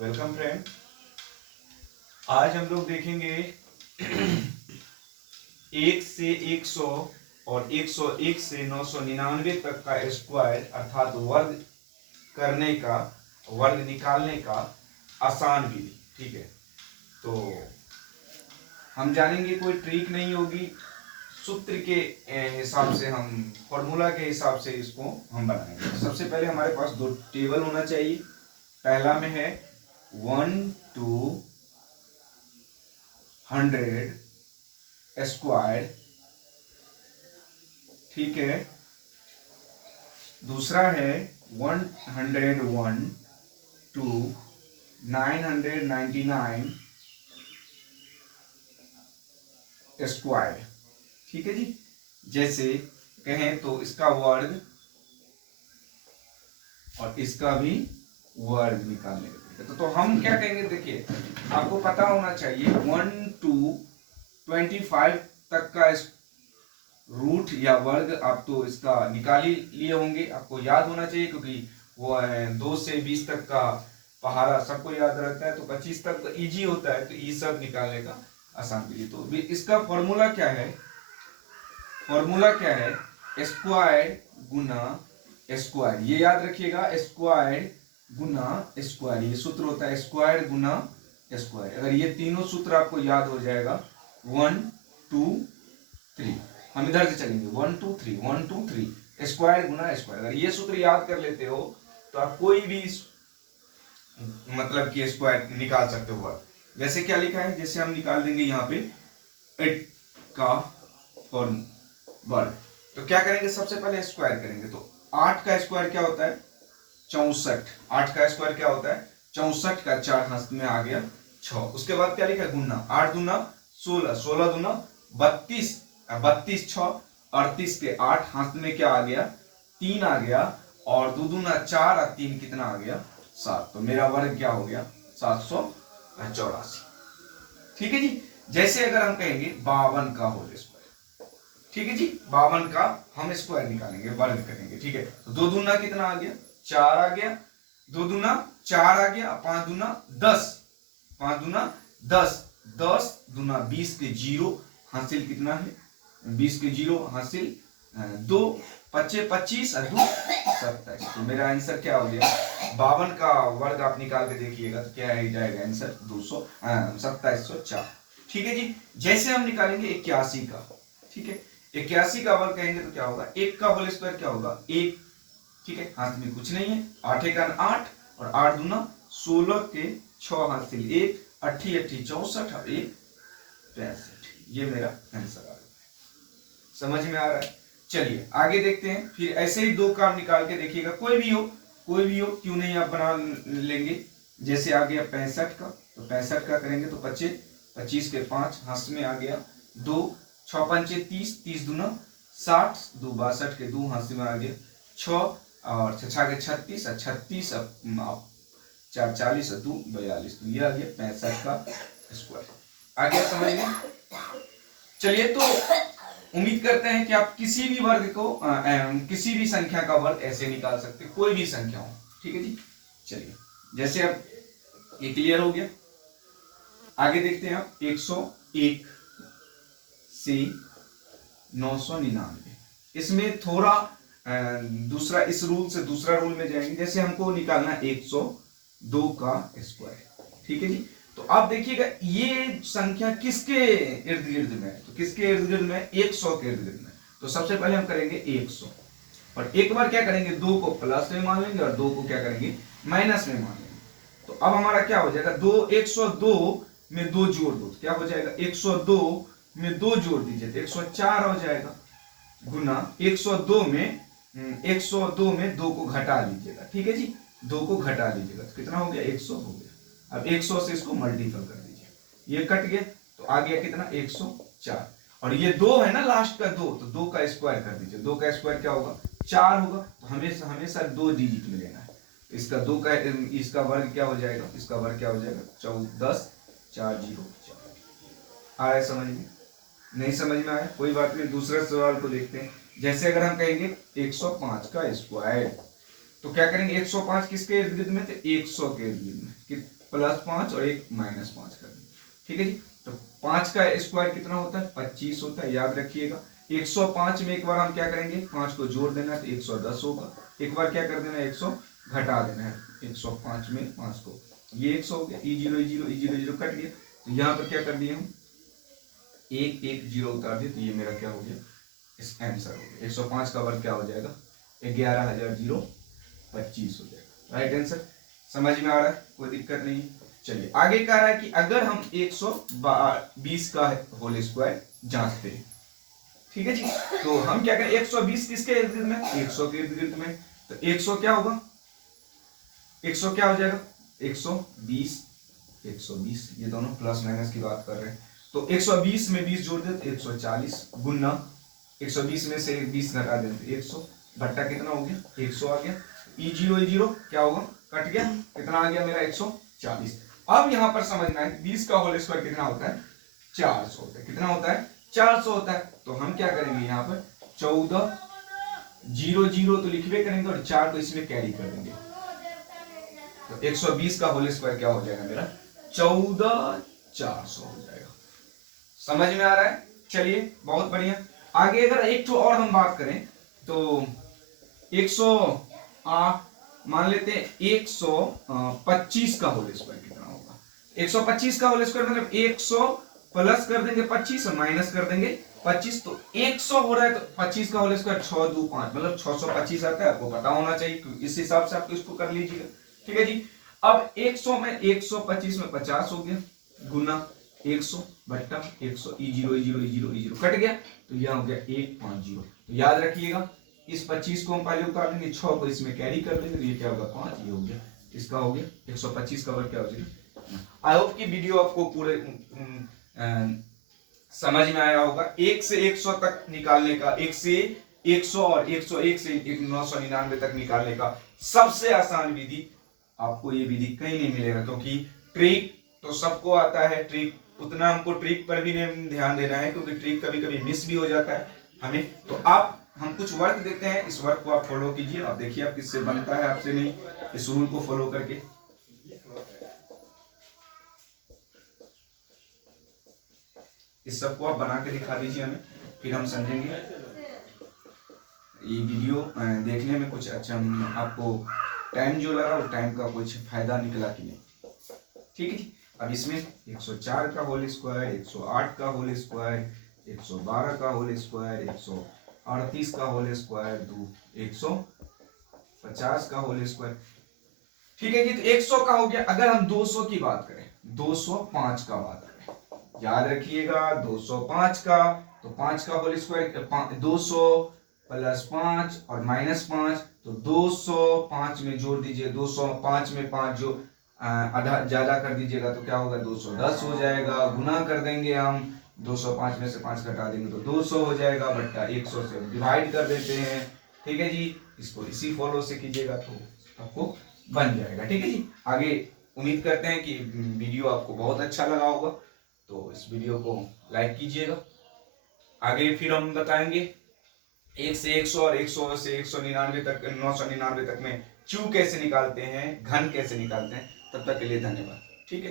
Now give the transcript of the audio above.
Welcome friend. आज हम लोग देखेंगे 1 से 100 और 101 से 999 तक का स्क्वायर अर्थात वर्ग निकालने का आसान विधि। ठीक है, तो हम जानेंगे, कोई ट्रिक नहीं होगी। सूत्र के हिसाब से, हम फॉर्मूला के हिसाब से इसको हम बनाएंगे। सबसे पहले हमारे पास दो टेबल होना चाहिए। पहला में है 1 to 100 स्क्वायर, ठीक है। दूसरा है 101 to 999 स्क्वायर, ठीक है जी। जैसे कहें तो इसका वर्ग और इसका भी वर्ग निकालने का। तो हम क्या कहेंगे, देखिए आपको पता होना चाहिए 1 to 25 तक का रूट या वर्ग आप तो इसका निकाल ही लिए होंगे, आपको याद होना चाहिए, क्योंकि वो 2 से 20 तक का पहाड़ा सबको याद रहता है, तो 25 तक तो इजी होता है, तो ये सब निकालने का आसान विधि। तो इसका फॉर्मूला क्या है? फॉर्मूला क्या है? स्क्वायर गुना स्क्वायर, ये याद रखिएगा, स्क्वायर गुना स्क्वायर, ये सूत्र होता है स्क्वायर गुना स्क्वायर। अगर ये तीनों सूत्र आपको याद हो जाएगा, 1 2 3, हम इधर से चलेंगे 1 2 3 1 2 3, स्क्वायर गुना स्क्वायर। अगर ये सूत्र याद कर लेते हो तो आप कोई भी मतलब कि स्क्वायर निकाल सकते हो। जैसे क्या लिखा है, जैसे हम निकाल देंगे यहाँ पे 8 का फॉर्म वर्ग। तो क्या करेंगे, सबसे पहले स्क्वायर करेंगे। तो 8 का स्क्वायर क्या होता है? 64। 8 का स्क्वायर क्या होता है? 64 का 4 हाथ में आ गया 6। उसके बाद क्या लिखा है? गुना। 8 दूना 16, 16 दूना 32, 32 6 38 के 8 हाथ में क्या आ गया? 3 आ गया, और 2 दूना 4 और 3 कितना आ गया? 7। तो मेरा वर्ग क्या हो गया? 784, ठीक है जी। जैसे अगर हम कहेंगे 52 का होल स्क्वायर, ठीक है जी, 52 का हम स्क्वायर निकालेंगे, वर्ग करेंगे, ठीक है। तो 2 दूना कितना आ गया? 4 आ गया, 2 दूना 4 आ गया, 5 दूना 10, 5 दूना 10, 10 दूना 20 के 0 हासिल कितना है? 20 के 0 हासिल 2, 25 25 और 2 27। तो मेरा आंसर क्या हो गया? 52 का वर्ग आप निकाल के देखिएगा तो क्या है जाएगा आंसर? 2704, ठीक है जी। जैसे हम निकालेंगे 81 का, ठीक है, 81 का वर्ग कहेंगे तो क्या होगा? 1 का होल स्क्वायर क्या होगा? 1, ठीक है, हाथ में कुछ नहीं है, 8 का 8 और 8 दूना 16 के 6 हासिल 1, 8 8 64 और 1 65। ये मेरा आंसर आ रहा है। समझ में आ रहा है? चलिए आगे देखते हैं। फिर ऐसे ही 2 काम निकाल के देखिएगा, कोई भी हो, कोई भी हो, क्यों नहीं आप बना लेंगे। जैसे आ गया 65 का, तो 65 का करेंगे तो 25, 25 के 5 हाथ में आ गया 2, 6 5 30, 30 दूना 60, 2 62 के 2 हाथ में आ गया 6, और 6 के 36 और 36 4 40 और 2 42। तो ये आ गया 65 का स्क्वायर। आ गया समझ में? चलिए, तो उम्मीद करते हैं कि आप किसी भी वर्ग को किसी भी संख्या का वर्ग ऐसे निकाल सकते हैं, कोई भी संख्या हो, ठीक है जी। चलिए, जैसे अब ये क्लियर हो गया, आगे देखते हैं आप 101 से 999। इसमें थोड़ा दूसरा, इस रूल से दूसरा रूल में जाएंगे। जैसे हमको निकालना 102 का स्क्वायर, ठीक है जी। तो आप देखिएगा ये संख्या किसके इर्द गिर्द में है? तो किसके इर्द गिर्द में? 100 के इर्द गिर्द में। तो सबसे पहले हम करेंगे 100, और एक बार क्या करेंगे, 2 को प्लस में मान लेंगे और 2 को क्या करेंगे? माइनस में मान लेंगे। तो अब हमारा क्या हो जाएगा? 102 में 2 जोड़ दो, क्या हो जाएगा? 102 में 2 जोड़ दीजिए तो 104 हो जाएगा, गुना 102 में 102 में 2 को घटा लीजिएगा, ठीक है जी, 2 को घटा लीजिएगा तो कितना हो गया? 100 हो गया। अब 100 से इसको मल्टीपल कर दीजिए, ये कट गया तो आ गया कितना? 104। और ये 2 है ना लास्ट का 2, तो 2 का स्क्वायर कर दीजिए। 2 का स्क्वायर क्या होगा? 4 होगा। तो हमेशा हमेशा 2 डिजिट में लेना है। तो इसका 2 का इसका वर्ग क्या हो जाएगा? इसका वर्ग क्या हो जाएगा? 14 404। आ रहा है समझ में? नहीं समझ में आया? कोई बात नहीं, दूसरे सवाल को देखते हैं। जैसे अगर हम कहेंगे 105 का स्क्वायर, तो क्या करेंगे? 105 किसके इर्द गिर्द में? तो 100 के इर्द गिर्द में। +5 और एक -5 कर देंगे। ठीक है जी। तो 5 का स्क्वायर कितना होता है? 25 होता है, याद रखिएगा। 105 में एक बार हम क्या करेंगे, 5 को जोड़ देना है तो 110 होगा। एक बार क्या कर देना है, 100 घटा देना है 105 में 5 को, ये 100 हो गया। E0 कट गया। तो यहाँ पर क्या कर दिए हम, 1 1 0 उतार दिए, तो ये मेरा क्या हो गया, इस आंसर हो गया। 105 का वर्ग क्या हो जाएगा, 11,025 हो जाएगा। Right answer. समझ में आ रहा है, कोई दिक्कत नहीं। चलिए आगे कह रहा है कि अगर हम 120 का होल स्क्वायर जांचते हैं, ठीक है जी, तो हम क्या करें, 120 किसके इर्द गिर्द में, 100 के इर्द गिर्द में। तो 100 क्या होगा, 100 क्या हो जाएगा, 120 ये दोनों प्लस माइनस की बात कर रहे हैं। तो 120 में 20 जोड़ दे तो 140 गुना 120 में से 20 घटा दे तो 100 बट्टा कितना हो गया, 100 आ गया। E0 क्या होगा, कट गया, कितना आ गया मेरा 140। अब यहां पर समझना है 20 का होल स्क्वायर कितना होता है, 400 होता है। कितना होता है, 400 होता है। तो हम क्या करेंगे, यहाँ पर 14 0 तो लिखवे करेंगे और 4 को इसमें कैरी कर देंगे। तो 120 का होल स्क्वायर क्या हो जाएगा मेरा, 14,400 हो जाएगा। समझ में आ रहा है। चलिए बहुत बढ़िया। आगे अगर एक तो और हम बात करें तो 100 मान लेते हैं 125 का होल स्क्वायर कितना होगा। 125 का होल स्क्वायर मतलब 100 प्लस कर देंगे 25 और माइनस कर देंगे 25, तो 100 हो रहा है। तो 25 का होल स्क्वायर 6 2 5 मतलब 625 आता है, आपको पता होना चाहिए, इस हिसाब से आप इसको कर लीजिएगा। ठीक है जी। अब 100 में 125 में 50 हो गया गुना 100 बट्टा 100 E0 कट गया, तो यह हो गया 150। तो याद रखिएगा इस 25 को हम पहले उतार लेंगे, 6 को इसमें कैरी कर लेंगे, तो ये क्या होगा 5, ये हो गया, इसका हो गया 125 का वर्ग क्या हो जाएगा। आई होप कि वीडियो आपको पूरे समझ में आया होगा। 1 से 100 तक निकालने का, 1 से 100 और 101 से 999 तक निकालने का सबसे आसान विधि, आपको ये विधि कहीं नहीं मिलेगा, क्योंकि ट्रिक तो सबको आता है, ट्रिक उतना हमको ट्रिक पर भी नहीं ध्यान देना है, क्योंकि ट्रिक कभी कभी मिस भी हो जाता है हमें। तो आप, हम कुछ वर्क देते हैं, इस वर्क को आप फॉलो कीजिए, आप देखिए आप किससे बनता है, आपसे नहीं, इस रूल को फॉलो करके। इस सबको आप बना के दिखा दीजिए हमें, फिर हम समझेंगे ये वीडियो देखने में कुछ अच्छा आपको टाइम जो लगा वो टाइम का कुछ फायदा निकला कि नहीं। ठीक है जी। अब इसमें 104 का होल स्क्वायर, 108 का होल स्क्वायर, 112 का होल स्क्वायर, 138 का होल स्क्वायर, 150 का होल स्क्वायर। ठीक है जी। तो 100 का हो गया। अगर हम 200 की बात करें, 205 का बात करें, याद रखिएगा 205 का, तो 5 का होल स्क्वायर 200 प्लस 5 और माइनस 5, तो 205 में जोड़ दीजिए, 205 में 5 जो आधा ज्यादा कर दीजिएगा तो क्या होगा, 210 हो जाएगा। गुना कर देंगे हम, 205 में से 5 घटा देंगे तो 200 हो जाएगा बट्टा 100 से डिवाइड कर देते हैं। ठीक है जी। इसको इसी फॉलो से कीजिएगा तो आपको बन जाएगा। ठीक है जी। आगे उम्मीद करते हैं कि वीडियो आपको बहुत अच्छा लगा होगा, तो इस वीडियो को लाइक कीजिएगा। आगे फिर हम बताएंगे 1 से 100 और 100 से 199 तक, 999 तक में क्यू कैसे निकालते हैं, घन कैसे निकालते हैं। तब तक के लिए धन्यवाद। ठीक है।